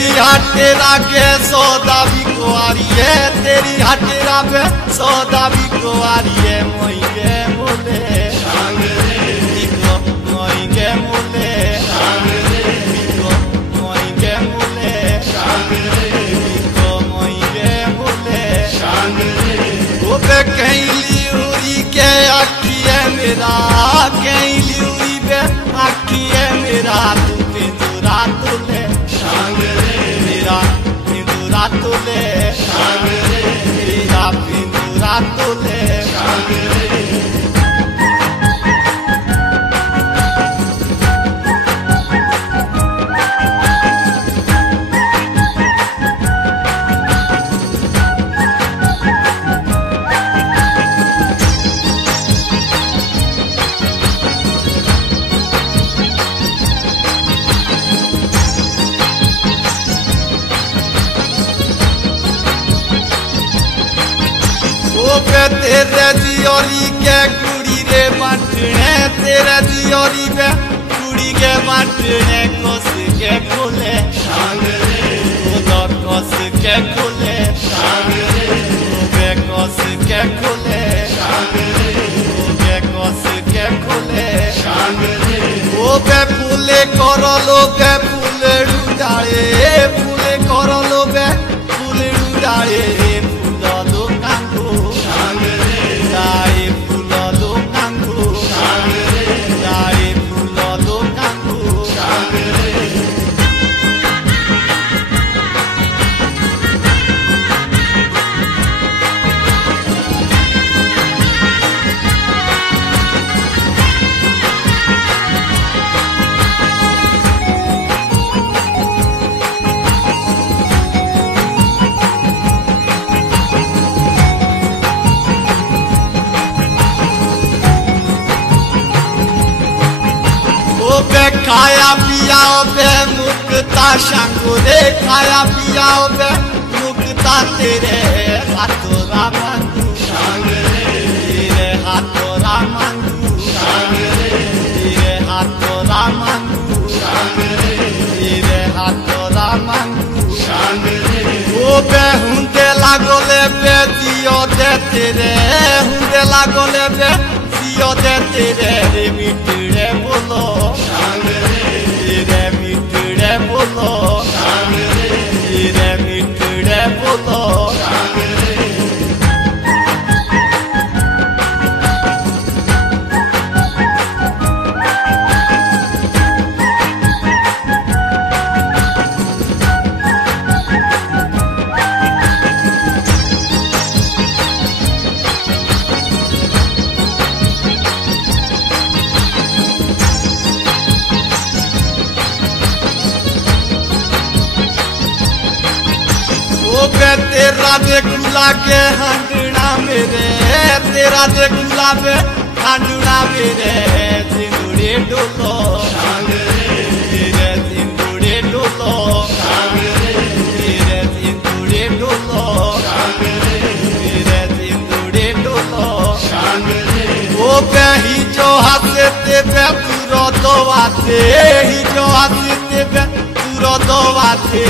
तेरी हाटेर आगे सौदा बिकोआरी है, तेरी हाटेर आगे सौदा बिकोआरी है। मोइगे बोले बिको मोइगे बोले बिको मोइगे बोले बिको मोइगे बोले ओबे कैली उरी के आखी है मेरा, कैली उरी बे आखी है मेरा। तू पिंजरा तुले मेरा पिंजरा तुले मेरा पिंजरा तुले। तेरे जियोरी के कुड़ी रे बाटने, तेरे जियोरी के कुड़ी के बाटने। कस के खोले कस के खोले कस के खोले कस के खोले ओबे फूले करलो बे फूले उड़ाए, फूले करलो बे फूले उड़ाए। खाया पिया बे मुक्ता शंकुरे, खाया पिया बे मुक्ता तेरे हाथों रामंगू तेरे हाथों रामंगू तेरे हाथों रामंगू तेरे हाथों रामंगू। ओ बे हुंदे लागोले बे जियो दे तेरे, हुंदे लागोले बे जियो दे तेरे। रे मिठड़े बोलो रे मिठड़े बोलो रे मिठड़े बोलो। तेरा देखुला के हंडना मेरे, तेरा देखुला के हंडना मेरे। सिंदूरे डोलो तेरे सिंदूरे डोलो तेरे सिंदूरे डोलो तेरे सिंदूरे डोलो। ओ कहीं जो हंसते बे पूरा दो बाते, ही जो हंसते बे पूरा दो बाते।